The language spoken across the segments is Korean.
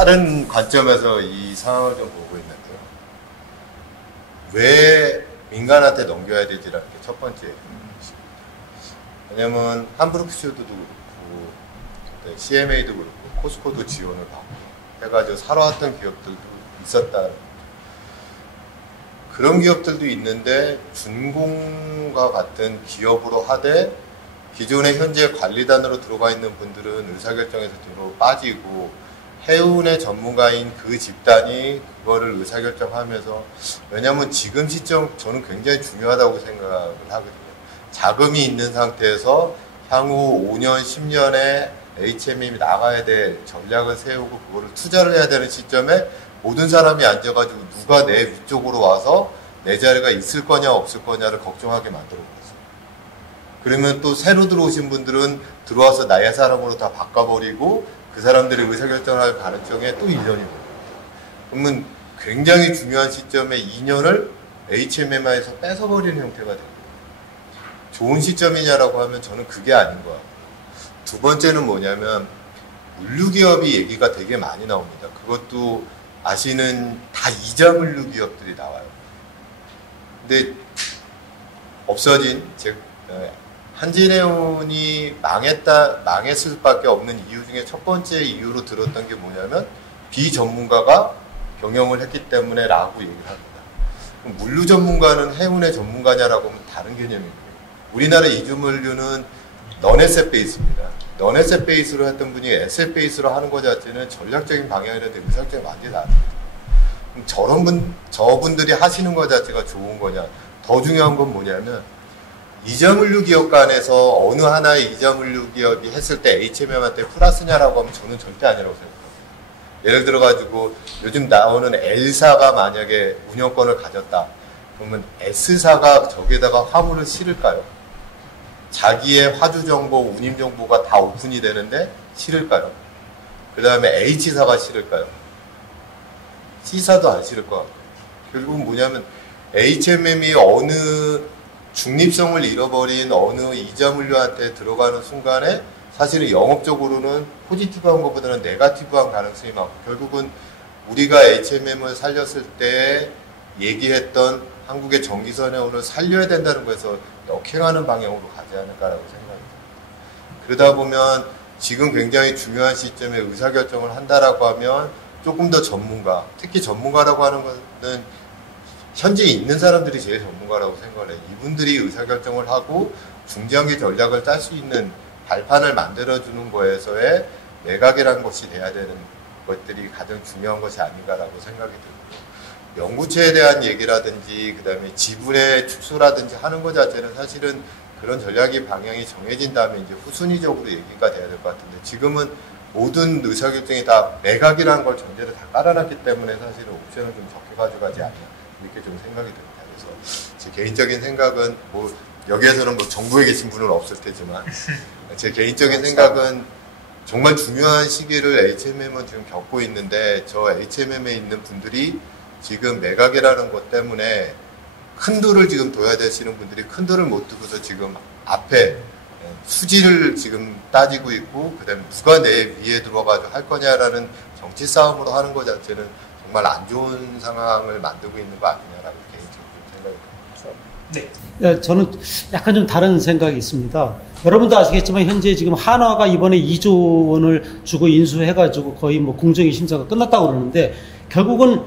다른 관점에서 이 상황을 좀 보고 있는데요. 왜 민간한테 넘겨야 되지라는 게 첫 번째 얘기입니다. 왜냐면 함부르크쇼도 그렇고 CMA도 그렇고 코스코도 지원을 받고 해가지고 살아왔던 기업들도 있었다. 그런 기업들도 있는데 준공과 같은 기업으로 하되 기존의 현재 관리단으로 들어가 있는 분들은 의사결정에서 뒤로 빠지고 해운의 전문가인 그 집단이 그거를 의사결정하면서, 왜냐하면 지금 시점 저는 굉장히 중요하다고 생각을 하거든요. 자금이 있는 상태에서 향후 5년, 10년에 HMM이 나가야 될 전략을 세우고 그거를 투자를 해야 되는 시점에 모든 사람이 앉아가지고 누가 내 위쪽으로 와서 내 자리가 있을 거냐 없을 거냐를 걱정하게 만들어버렸어요. 그러면 또 새로 들어오신 분들은 들어와서 나의 사람으로 다 바꿔버리고 그 사람들이 의사결정을 할 가능성에 또 1년이 걸려요. 그러면 굉장히 중요한 시점에 2년을 HMM에서 뺏어버리는 형태가 됩니다. 좋은 시점이냐라고 하면 저는 그게 아닌 것 같아요. 두 번째는 뭐냐면 물류기업이 얘기가 되게 많이 나옵니다. 그것도 아시는 다 이자 물류기업들이 나와요. 근데 없어진 한진해운이 망했을 수밖에 없는 이유 중에 첫 번째 이유로 들었던 게 뭐냐면 비전문가가 경영을 했기 때문에 라고 얘기를 합니다. 그럼 물류 전문가는 해운의 전문가냐라고 하면 다른 개념이고요. 우리나라 이주물류는 넌에셋 베이스입니다. 넌에셋 베이스로 했던 분이 에셋 베이스로 하는 것 자체는 전략적인 방향이라든지 의사결정이 완전히 다릅니다. 그럼 저분들이 하시는 것 자체가 좋은 거냐? 더 중요한 건 뭐냐면 이자물류 기업 간에서 어느 하나의 이자물류 기업이 했을 때 HMM한테 플러스냐라고 하면 저는 절대 아니라고 생각합니다. 예를 들어가지고 요즘 나오는 L사가 만약에 운영권을 가졌다. 그러면 S사가 저기에다가 화물을 실을까요? 자기의 화주 정보, 운임 정보가 다 오픈이 되는데 실을까요? 그 다음에 H사가 실을까요? C사도 안 실을 것 같아요. 결국은 뭐냐면 HMM이 어느 중립성을 잃어버린 어느 이자물류한테 들어가는 순간에 사실은 영업적으로는 포지티브한 것보다는 네거티브한 가능성이 많고, 결국은 우리가 HMM을 살렸을 때 얘기했던 한국의 전기선해운을 살려야 된다는 거에서 역행하는 방향으로 가지 않을까라고 생각합니다. 그러다 보면 지금 굉장히 중요한 시점에 의사결정을 한다라고 하면 조금 더 전문가, 특히 전문가라고 하는 것은 현재 있는 사람들이 제일 전문가라고 생각을 해요. 이분들이 의사결정을 하고 중장기 전략을 짤 수 있는 발판을 만들어주는 거에서의 매각이라는 것이 돼야 되는 것들이 가장 중요한 것이 아닌가라고 생각이 들고요. 연구체에 대한 얘기라든지 그 다음에 지분의 축소라든지 하는 것 자체는 사실은 그런 전략의 방향이 정해진 다음에 이제 후순위적으로 얘기가 돼야 될 것 같은데, 지금은 모든 의사결정이 다 매각이라는 걸 전제로 다 깔아놨기 때문에 사실은 옵션을 좀 적게 가져가지 않냐 이렇게 좀 생각이 듭니다. 그래서 제 개인적인 생각은 뭐 여기에서는 뭐 정부에 계신 분은 없을 테지만 제 개인적인 생각은 정말 중요한 시기를 HMM은 지금 겪고 있는데, 저 HMM에 있는 분들이 지금 매각이라는 것 때문에 큰 돌을 지금 둬야 되시는 분들이 큰 돌을 못 두고서 지금 앞에 수지를 지금 따지고 있고, 그 다음에 누가 내 위에 들어가지고 할 거냐라는 정치 싸움으로 하는 것 자체는 정말 안 좋은 상황을 만들고 있는 거 아니냐라고 개인적으로 생각이 듭니다. 네. 저는 약간 좀 다른 생각이 있습니다. 여러분도 아시겠지만 현재 지금 한화가 이번에 2조 원을 주고 인수해가지고 거의 뭐 공정위 심사가 끝났다고 그러는데, 결국은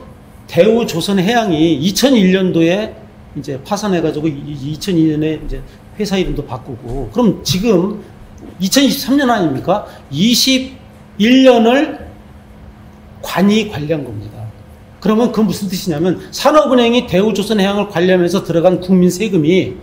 대우 조선해양이 2001년도에 이제 파산해가지고 2002년에 이제 회사 이름도 바꾸고, 그럼 지금 2023년 아닙니까? 21년을 관이 관리한 겁니다. 그러면 그 무슨 뜻이냐면 산업은행이 대우조선해양을 관리하면서 들어간 국민 세금이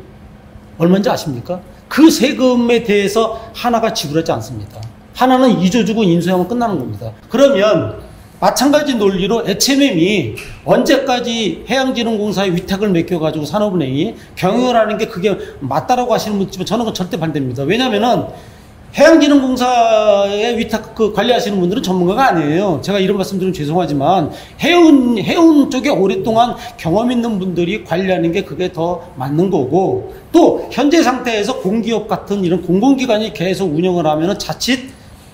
얼마인지 아십니까? 그 세금에 대해서 하나가 지불하지 않습니다. 하나는 2조 주고 인수하면 끝나는 겁니다. 그러면 마찬가지 논리로 HMM이 언제까지 해양진흥공사에 위탁을 맡겨가지고 산업은행이 경영을 하는 게 그게 맞다라고 하시는 분 있지만 저는 그건 절대 반대입니다. 왜냐면은 해양진흥공사에 위탁 관리하시는 분들은 전문가가 아니에요. 제가 이런 말씀 드리면 죄송하지만 해운 쪽에 오랫동안 경험 있는 분들이 관리하는 게 그게 더 맞는 거고, 또 현재 상태에서 공기업 같은 이런 공공기관이 계속 운영을 하면은 자칫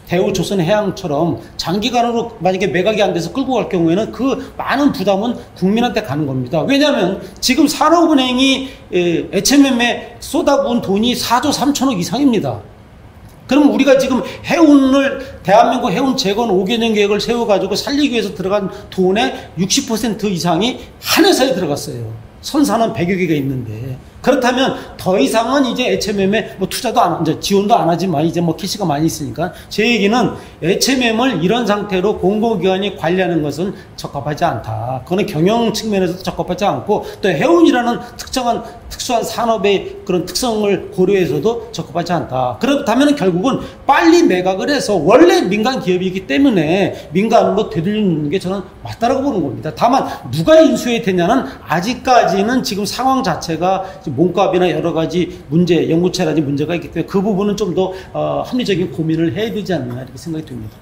대우조선해양처럼 장기간으로 만약에 매각이 안 돼서 끌고 갈 경우에는 그 많은 부담은 국민한테 가는 겁니다. 왜냐하면 지금 산업은행이 HMM에 쏟아부은 돈이 4조 3천억 이상입니다. 그럼 우리가 지금 해운을 대한민국 해운 재건 5개년 계획을 세워가지고 살리기 위해서 들어간 돈의 60% 이상이 한 회사에 들어갔어요. 선사는 100여 개가 있는데. 그렇다면 더 이상은 이제 HMM에 뭐 투자도 안, 이제 지원도 안 하지만 이제 뭐 캐시가 많이 있으니까 제 얘기는 HMM을 이런 상태로 공공기관이 관리하는 것은 적합하지 않다. 그거는 경영 측면에서도 적합하지 않고 또 해운이라는 특수한 산업의 그런 특성을 고려해서도 적합하지 않다. 그렇다면 결국은 빨리 매각을 해서 원래 민간 기업이기 때문에 민간으로 되돌리는 게 저는 맞다라고 보는 겁니다. 다만 누가 인수해야 되냐는 아직까지는 지금 상황 자체가 몸값이나 여러 가지 문제, 연구체라든지 문제가 있기 때문에 그 부분은 좀 더 합리적인 고민을 해야 되지 않나 이렇게 생각이 듭니다.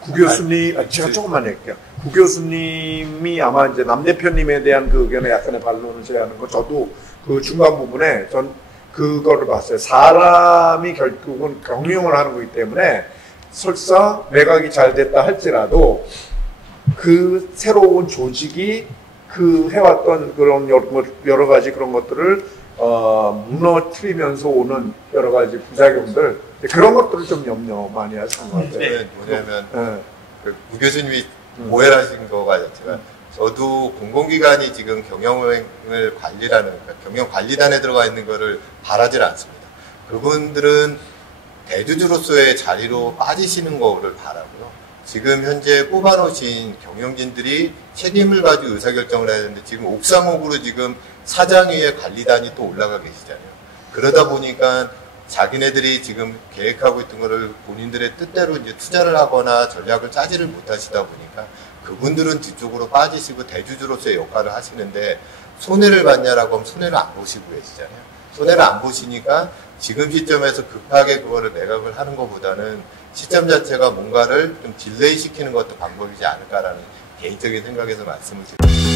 구 교수님, 제가 조금만 할게요. 구 교수님이 아마 이제 남 대표님에 대한 그 의견에 약간의 반론을 제하는 거, 저도 그 중간 부분에 전 그거를 봤어요. 사람이 결국은 경영을 하는 거기 때문에 설사 매각이 잘 됐다 할지라도 그 새로운 조직이 그 해왔던 그런 여러 가지 그런 것들을 무너뜨리면서 오는 여러 가지 부작용들, 그런 것들을 좀 염려 많이 하시는 것 같아요. 뭐냐면 구 교수님이 오해를 하신 거가 제가 저도 공공기관이 지금 경영을 관리라는, 그러니까 경영관리단에 들어가 있는 거를 바라질 않습니다. 그분들은 대주주로서의 자리로 빠지시는 거를 바라고요. 지금 현재 뽑아놓으신 경영진들이 책임을 가지고 의사결정을 해야 되는데 지금 옥상옥으로 지금 사장위에 관리단이 또 올라가 계시잖아요. 그러다 보니까 자기네들이 지금 계획하고 있던 거를 본인들의 뜻대로 이제 투자를 하거나 전략을 짜지를 못하시다 보니까 그분들은 뒤쪽으로 빠지시고 대주주로서의 역할을 하시는데 손해를 봤냐라고 하면 손해를 안 보시고 계시잖아요. 손해를 안 보시니까 지금 시점에서 급하게 그거를 매각을 하는 것보다는 시점 자체가 뭔가를 좀 딜레이 시키는 것도 방법이지 않을까라는 개인적인 생각에서 말씀을 드립니다.